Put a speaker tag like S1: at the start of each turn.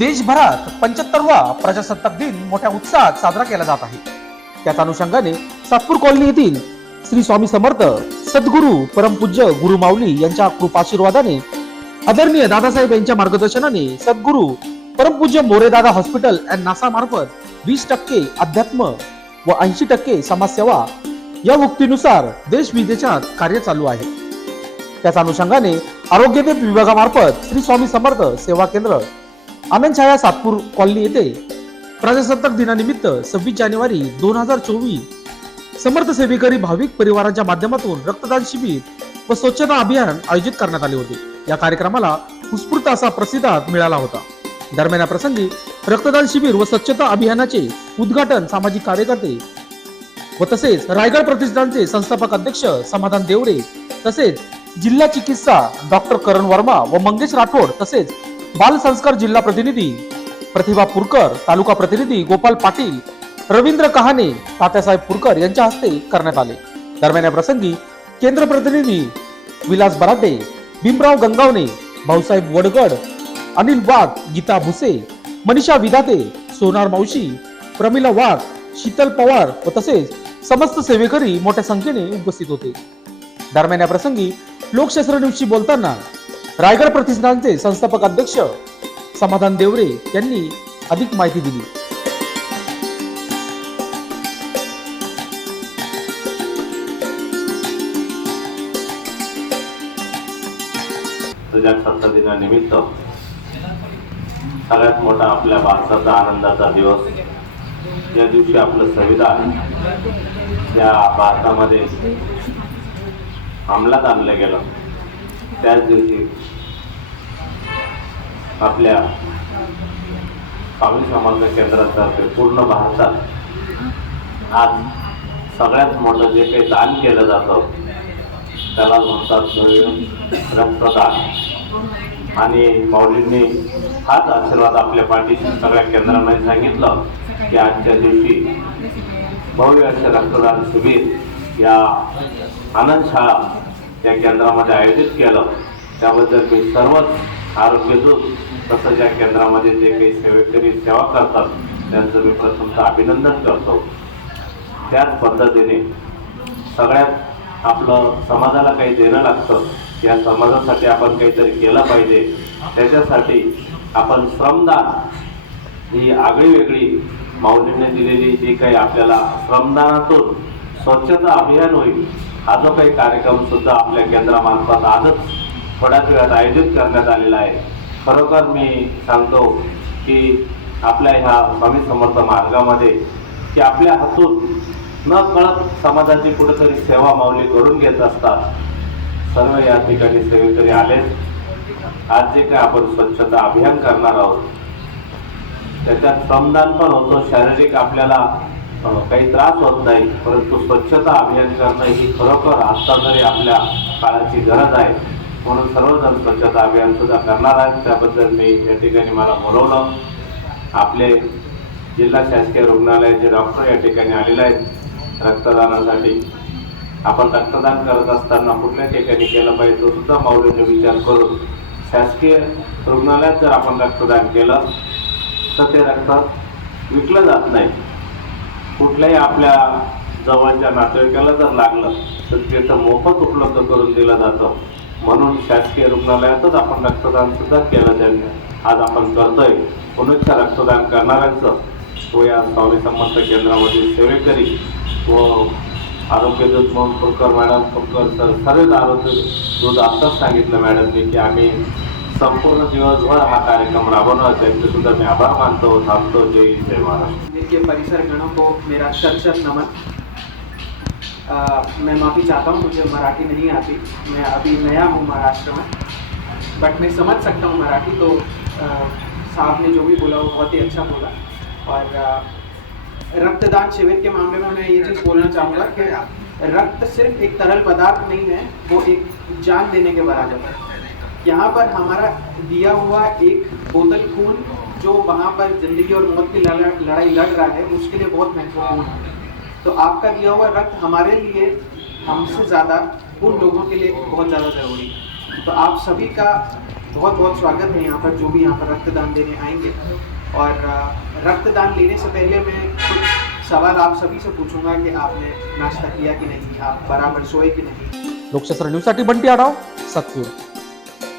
S1: देशभरात पंच्याहत्तरवा प्रजासत्ताक दिन मोठ्या उत्साहात साजरा केला जात आहे. त्याच अनुषंगाने सातपूर कॉलनी येथील श्री स्वामी समर्थ सद्गुरू परमपूज्य गुरु माऊली यांच्या कृपाशीर्वादाने आदरणीय दादासाहेब यांच्या मार्गदर्शनाने सद्गुरू परमपूज्य मोरेदादा हॉस्पिटल अँड नासा मार्फत वीस टक्के अध्यात्म व ऐंशी टक्के समाजसेवा या उक्तीनुसार देश विदेशात कार्य चालू आहे. त्याच अनुषंगाने आरोग्य विभागामार्फत श्री स्वामी समर्थ सेवा केंद्र आनंदछाया सातपूर कॉलनी येथे प्रजासत्ताक दिनानिमित्त सव्वीस जानेवारी दोन हजार चोवीस समर्थ सेवेकरी भाविक परिवारांच्या माध्यमातून रक्तदान शिबिर व स्वच्छता अभियान आयोजित करण्यात आले होते. या कार्यक्रमाला उत्स्फूर्त असा प्रतिसाद मिळाला होता. दरम्यान या प्रसंगी रक्तदान शिबिर व स्वच्छता अभियानाचे उद्घाटन सामाजिक कार्यकर्ते व तसेच रायगड प्रतिष्ठानचे संस्थापक अध्यक्ष समाधान देवरे तसेच जिल्हा चिकित्सा डॉक्टर करण वर्मा व मंगेश राठोड तसेच बालसंस्कार जिल्हा प्रतिनिधी प्रतिभा पुरकर तालुका प्रतिनिधी गोपाल पाटील रवींद्र कहाणे तात्यासाहेब पुरकर यांच्या हस्ते करण्यात आले. दरम्यान या प्रसंगी केंद्र प्रतिनिधी विलास बराटे भीमराव गंगावणे भाऊसाहेब वडगड अनिल वाघ गीता भुसे मनीषा विधाते सोनार मावशी प्रमिला वाघ शीतल पवार व तसेच समस्त सेवेकरी मोठ्या संख्येने उपस्थित होते. दरम्यान या प्रसंगी लोकशास्त्र न्यूजशी बोलताना रायगड प्रतिष्ठानचे संस्थापक अध्यक्ष समाधान देवरे यांनी अधिक माहिती दिली.
S2: प्रजासत्ता दिनानिमित्त सगळ्यात मोठा आपल्या भारताचा आनंदाचा दिवस. या दिवशी आपलं संविधान या भारतामध्ये अंमलात आणलं गेलं. त्याच दिवशी आपल्या स्वामी समर्थ केंद्रातर्फे पूर्ण भारतात आज सगळ्यात मोठं जे काही दान केलं जातं त्याला म्हणतात रक्तदान. आणि माऊलींनी हाच आशीर्वाद आपल्या पाठीशी सगळ्या केंद्रांना सांगितलं की आजच्या दिवशी भव्य असे रक्तदान शिबिर या आनंद शाळा या केंद्रामध्ये आयोजित केलं. त्याबद्दल मी सर्वच आरोग्यदूत तसंच या केंद्रामध्ये जे काही सेवेकरी सेवा करतात त्यांचं मी प्रथमतः अभिनंदन करतो. त्याच पद्धतीने सगळ्यात आपलं समाजाला काही देणं लागतं या समाजासाठी आपण काहीतरी केलं पाहिजे. त्याच्यासाठी आपण श्रमदान ही आगळी वेगळी माऊलीने दिलेली जी काही आपल्याला श्रमदानातून स्वच्छता अभियान होईल हा जो काही कार्यक्रम सुद्धा आपल्या केंद्रामार्फत आजच थोड्याच वेळात आयोजित करण्यात आलेला आहे. खरोखर मी सांगतो की आपल्या ह्या स्वामी समर्थ मार्गामध्ये की आपल्या हातून न कळत समाजाची कुठेतरी सेवा माऊली करून घेत असतात. सर्व या ठिकाणी सेवेकरी आलेच आज जे काय आपण स्वच्छता अभियान करणार आहोत त्याच्यात श्रमदान पण होतो शारीरिक आपल्याला काही त्रास होत नाही परंतु स्वच्छता अभियान करणं ही खरोखर आत्ता तरी आपल्या काळाची गरज आहे. म्हणून सर्वजण स्वच्छता अभियान सुद्धा करणार आहेत. त्याबद्दल मी या ठिकाणी मला बोलवलं. आपले जिल्हा शासकीय रुग्णालयाचे डॉक्टर या ठिकाणी आलेले आहेत. रक्तदानासाठी आपण रक्तदान करत असताना कुठल्या ठिकाणी केलं पाहिजे तो सुद्धा माऊलीने विचार करून शासकीय रुग्णालयात जर आपण रक्तदान केलं तर ते रक्त विकलं जात नाही. कुठल्याही आपल्या जवळच्या नातेवाईकाला जर लागलं तर तिथं मोफत उपलब्ध करून दिलं जातं. म्हणून शासकीय रुग्णालयातच आपण रक्तदान सुद्धा केलं त्यांनी आज आपण करतोय. पुनश्च रक्तदान करणाऱ्यांचं व या स्वामी समर्थ केंद्रामधील सेवेकरी व आरोग्यदूत म्हणून फुलकर मॅडम फुलकर सर सर्वच आरोग्य दूत आत्ताच सांगितलं मॅडमने की आम्ही संपूर्ण दिवसभर हा कार्यक्रम राबवणार त्यांचे सुद्धा मी आभार मानतो थांबतो. जय जय महाराष्ट्र.
S3: परिसर गणों को मेरा शत नमन मैं माफ़ी चाहता हूँ, मुझे मराठी नहीं आती। मैं अभी नया हूँ महाराष्ट्र में। बट मैं समझ सकता हूँ मराठी तो साहब ने जो भी बोला, वो बहुत ही अच्छा बोला। और रक्तदान शिविर के मामले में मैं ये चीज़ बोलना चाहूँगा कि रक्त सिर्फ़ एक तरल पदार्थ नहीं है, वो एक जान देने के बराबर है। यहाँ पर हमारा दिया हुआ एक बोतल खून, जो वहाँ पर ज़िंदगी और मौत की लड़ाई लड़ रहा है, उसके लिए बहुत महत्वपूर्ण है। तो आपका दिया हुआ रक्त हमारे लिए, हमसे ज़्यादा उन लोगों के लिए बहुत ज़्यादा ज़रूरी है। तो आप सभी का बहुत बहुत स्वागत है यहाँ पर, जो भी यहाँ पर रक्तदान देने आएँगे। और रक्तदान लेने से पहले मैं कुछ सवाल आप सभी से पूछूँगा कि आपने नाश्ता किया कि नहीं? आप बराबर सोए कि नहीं?
S1: लोकशास्त्र न्यूजसाठी बंटी आढाव, सातपूर।